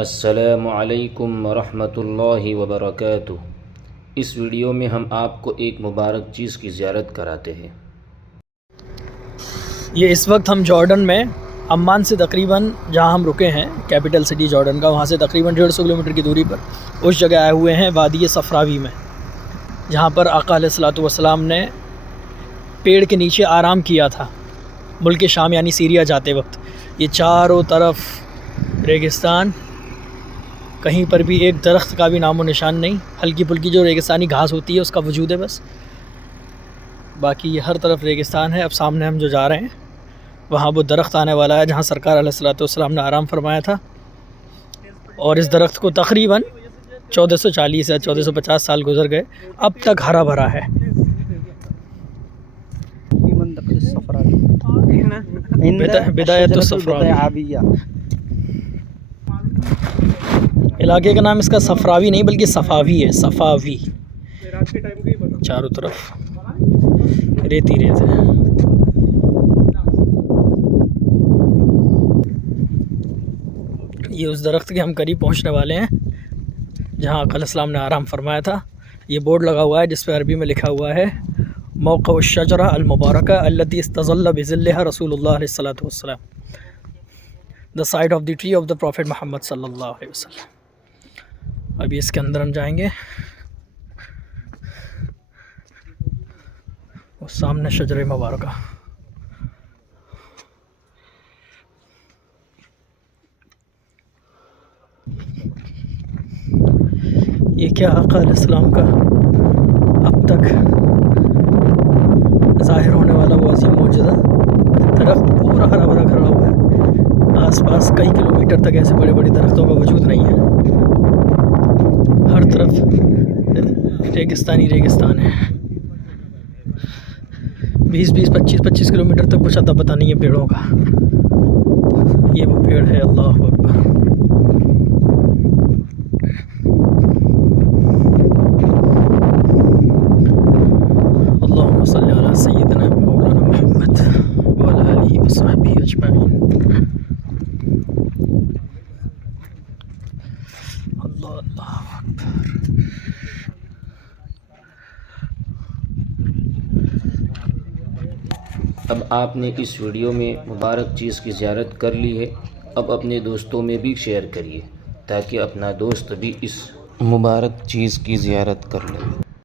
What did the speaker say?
अस्सलामु अलैकुम वरहमतुल्लाहि वबरकातुह। इस वीडियो में हम आपको एक मुबारक चीज़ की ज़ियारत कराते हैं। ये इस वक्त हम जॉर्डन में अम्मान से तकरीबन जहाँ हम रुके हैं कैपिटल सिटी जॉर्डन का, वहाँ से तकरीबन 150 किलोमीटर की दूरी पर उस जगह आए हुए हैं वादी सफ़रावी में, जहाँ पर आका अलैहिस्सलातु वस्सलाम ने पेड़ के नीचे आराम किया था मुल्क शाम यानी सीरिया जाते वक्त। ये चारों तरफ रेगिस्तान, कहीं पर भी एक दरख्त का भी नामो निशान नहीं। हल्की फुल्की जो रेगिस्तानी घास होती है उसका वजूद है बस, बाकी ये हर तरफ रेगिस्तान है। अब सामने हम जो जा रहे हैं वहाँ वो दरख्त आने वाला है जहाँ सरकार अलैहिस्सलातु वस्सलाम ने आराम फरमाया था, और इस दरख्त को तकरीबन 1440 या 1450 साल गुजर गए, अब तक हरा भरा है। इलाके का नाम इसका सफरावी नहीं बल्कि सफ़ावी है, सफ़ावी। चारों तरफ रेत ही रेत है। ये उस दरख्त के हम करीब पहुंचने वाले हैं जहां आका अलैहिस्सलाम ने आराम फरमाया था। ये बोर्ड लगा हुआ है जिस पर अरबी में लिखा हुआ है मौक़अ शजरा अल मुबारका अल्लती इस्तज़ल्ला बिज़िल्लिहा रसूलुल्लाह अलैहिस्सलातु वस्सलाम, the side of the tree of the prophet Muhammad सल्लल्लाहु अलैहि वसल्लम। अभी इसके अंदर हम जाएंगे और सामने शजर मुबारका। ये क्या आका अलैहिस्सलाम का अब तक ज़ाहिर होने वाला वो अजीम मौजज़ा। दरख्त पूरा हरा भरा खड़ा हुआ है, आसपास कई किलोमीटर तक ऐसे बड़े बड़े दरख्तों का वजूद नहीं है। हर तरफ रेगिस्तानी रेगिस्तान है। 20-20, 25-25 किलोमीटर तक कुछ अता पता नहीं है पेड़ों का। ये वो पेड़ है, अल्लाहु अकबर। अल्लाहुम्मा सल्ली अला सय्यिदिना मौलाना मुहम्मद व अला आलिहि व सहबिहि अजमईन। अल्लाहु अकबर। अब आपने इस वीडियो में मुबारक चीज़ की ज़ियारत कर ली है, अब अपने दोस्तों में भी शेयर करिए ताकि अपना दोस्त भी इस मुबारक चीज़ की ज़ियारत कर ले।